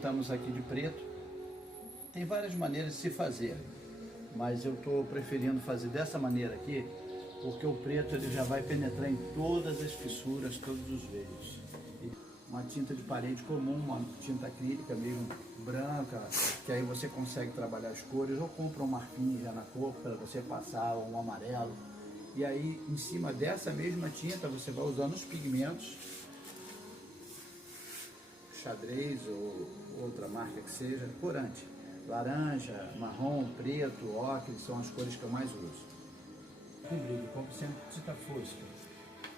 pintamos aqui de preto. Tem várias maneiras de se fazer, mas eu estou preferindo fazer dessa maneira aqui, porque o preto ele já vai penetrar em todas as fissuras, todos os veios. Uma tinta de parede comum, uma tinta acrílica mesmo branca, que aí você consegue trabalhar as cores, ou compra um marfim já na cor para você passar, ou um amarelo. E aí em cima dessa mesma tinta você vai usando os pigmentos, xadrez ou outra marca que seja, corante. Laranja, marrom, preto, ocre, são as cores que eu mais uso. Com brilho, compro sempre tinta fosca.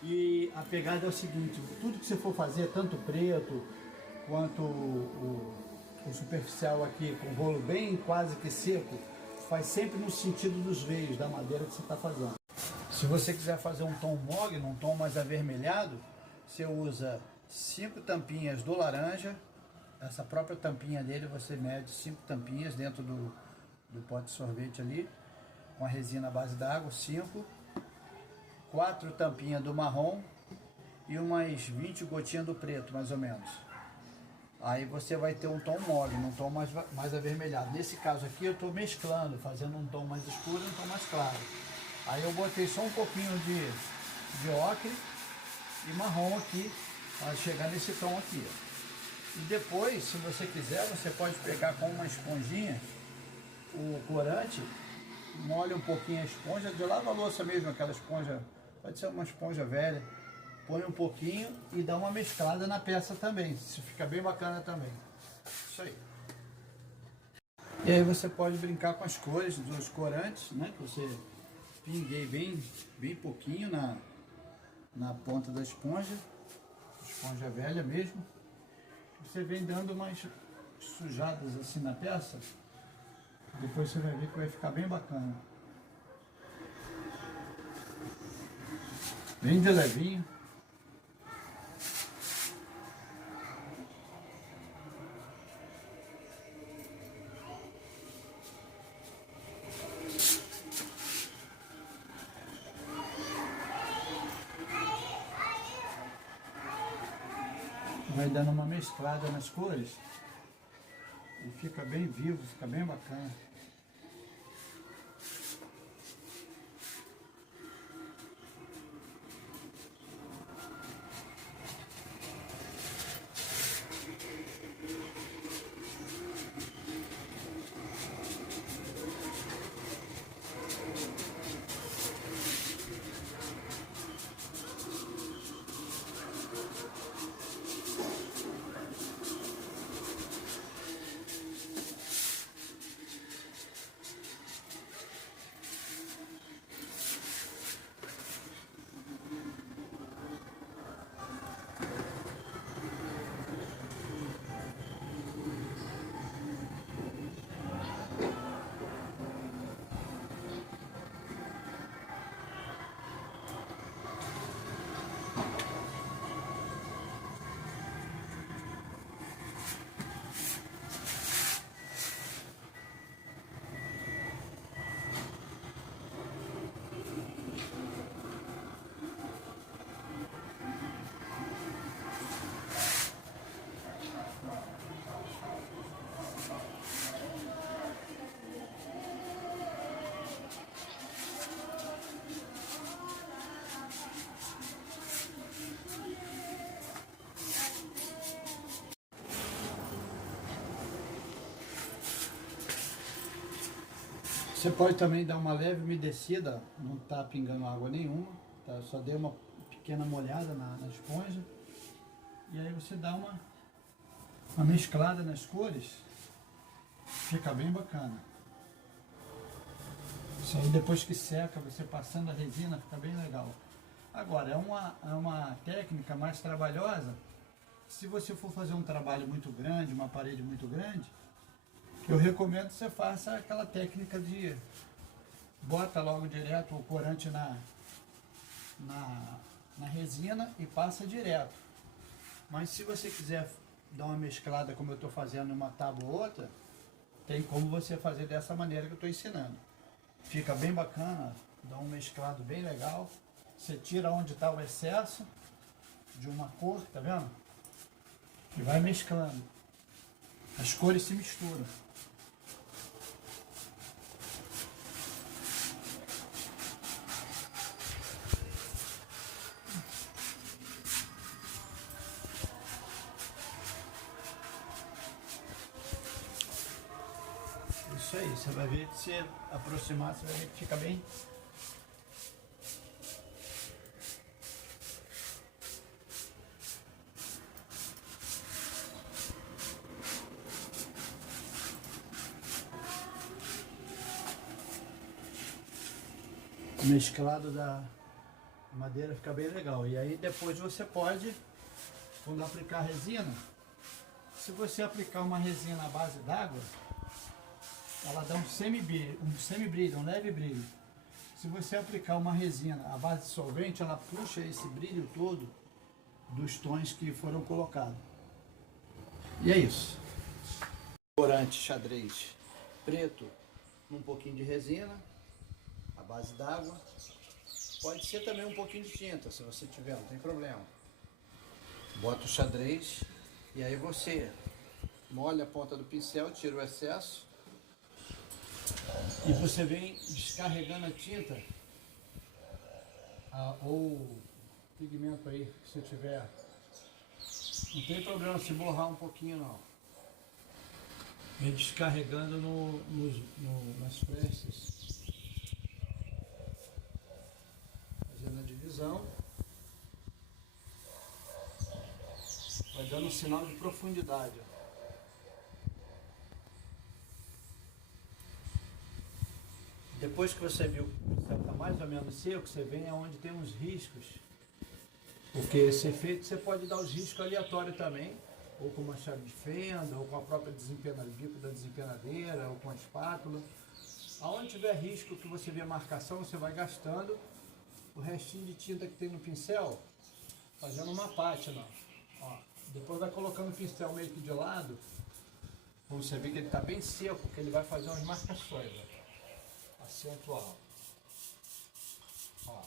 E a pegada é o seguinte, tudo que você for fazer, tanto preto quanto o superficial aqui, com rolo bem quase que seco, faz sempre no sentido dos veios da madeira que você está fazendo. Se você quiser fazer um tom mogno, um tom mais avermelhado, você usa 5 tampinhas do laranja. Essa própria tampinha dele você mede 5 tampinhas dentro do pote de sorvete ali, com a resina à base d'água, 5, 4 tampinhas do marrom e umas 20 gotinhas do preto, mais ou menos. Aí você vai ter um tom mogno, um tom mais avermelhado. Nesse caso aqui eu estou mesclando, fazendo um tom mais escuro e um tom mais claro. Aí eu botei só um pouquinho de ocre e marrom aqui, para chegar nesse tom aqui. E depois, se você quiser, você pode pegar com uma esponjinha o corante, molha um pouquinho a esponja, de lava-louça mesmo, aquela esponja, pode ser uma esponja velha, põe um pouquinho e dá uma mesclada na peça também, isso fica bem bacana também. Isso aí. E aí você pode brincar com as cores dos corantes, né, que você pinguei bem pouquinho na ponta da esponja velha mesmo. Você vem dando umas sujadas assim na peça, depois você vai ver que vai ficar bem bacana. Bem de levinho. Vai dando uma mesclada nas cores e fica bem vivo, fica bem bacana. Você pode também dar uma leve umedecida, não está pingando água nenhuma, tá? Eu só dei uma pequena molhada na esponja. E aí você dá uma mesclada nas cores, fica bem bacana. Isso aí depois que seca, você passando a resina, fica bem legal. Agora, é uma técnica mais trabalhosa. Se você for fazer um trabalho muito grande, uma parede muito grande, eu recomendo que você faça aquela técnica de bota logo direto o corante na resina e passa direto. Mas se você quiser dar uma mesclada como eu estou fazendo uma tábua ou outra, tem como você fazer dessa maneira que eu estou ensinando. Fica bem bacana, dá um mesclado bem legal. Você tira onde está o excesso de uma cor, tá vendo? E vai mesclando. as cores se misturam. Isso aí, você vai ver que se aproximar, você vai ver que fica bem. O mesclado da madeira fica bem legal. E aí depois você pode, quando aplicar a resina, se você aplicar uma resina à base d'água, ela dá um semibrilho, um leve brilho. Se você aplicar uma resina à base de solvente, ela puxa esse brilho todo dos tons que foram colocados. E é isso. Corante xadrez preto, um pouquinho de resina, à base d'água. Pode ser também um pouquinho de tinta, se você tiver, não tem problema. Bota o xadrez e aí você molha a ponta do pincel, tira o excesso. E você vem descarregando a tinta ou pigmento aí, que você tiver. Não tem problema se borrar um pouquinho não. Vem descarregando nas frestas. Fazendo a divisão. Vai dando um sinal de profundidade. Ó. Depois que você viu que o pincel está mais ou menos seco, você vem aonde tem uns riscos. Porque esse efeito você pode dar os riscos aleatórios também, ou com uma chave de fenda, ou com a própria bico da desempenadeira, ou com a espátula. Aonde tiver risco que você vê a marcação, você vai gastando o restinho de tinta que tem no pincel, fazendo uma pátina. Ó, depois vai colocando o pincel meio que de lado, você vê que ele está bem seco, que ele vai fazer umas marcações. Ó. Acentual. Ó.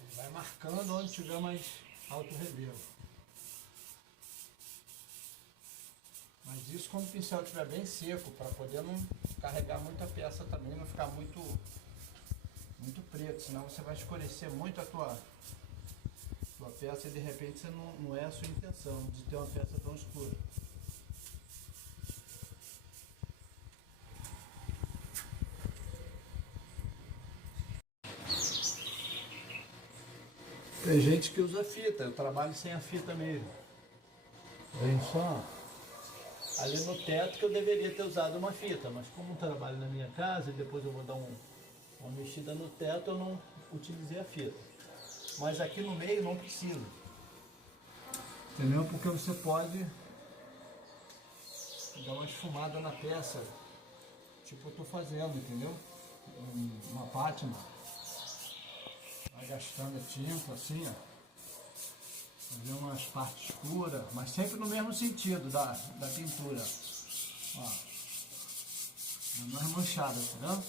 Ele vai marcando onde tiver mais alto relevo. Mas isso quando o pincel estiver bem seco, para poder não carregar muita peça também, não ficar muito preto, senão você vai escurecer muito a tua peça e de repente você não é a sua intenção de ter uma peça tão escura. Tem gente que usa fita, eu trabalho sem a fita mesmo. Vem só. Ali no teto que eu deveria ter usado uma fita, mas como eu trabalho na minha casa e depois eu vou dar uma mexida no teto, eu não utilizei a fita. Mas aqui no meio não precisa. Entendeu? Porque você pode dar uma esfumada na peça, tipo eu estou fazendo, entendeu? Uma pátina. Vai gastando a tinta assim, ó. Fazer umas partes escuras, mas sempre no mesmo sentido da pintura. Ó. Não é manchada, entendeu?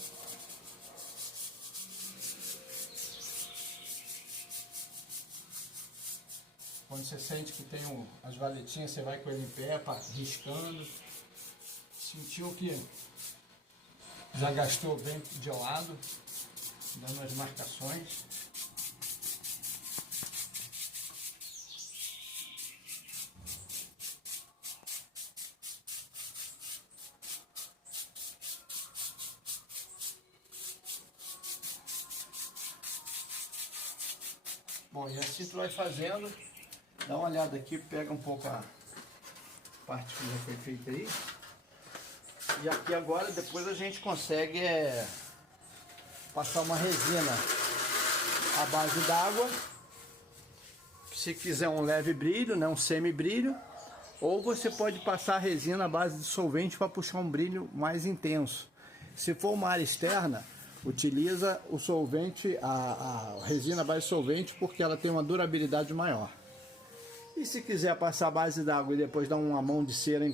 Quando você sente que tem as valetinhas, você vai com ele em pé, riscando. Sentiu que já gastou bem de lado, dando as marcações. Bom, e assim tu vai fazendo, dá uma olhada aqui, pega um pouco a parte que já foi feita aí. E aqui agora, depois a gente consegue passar uma resina à base d'água. Se quiser um leve brilho, né, um semi-brilho. Ou você pode passar a resina à base de solvente para puxar um brilho mais intenso. Se for uma área externa, utiliza o solvente, a resina à base de solvente, porque ela tem uma durabilidade maior. E se quiser passar a base d'água e depois dar uma mão de cera em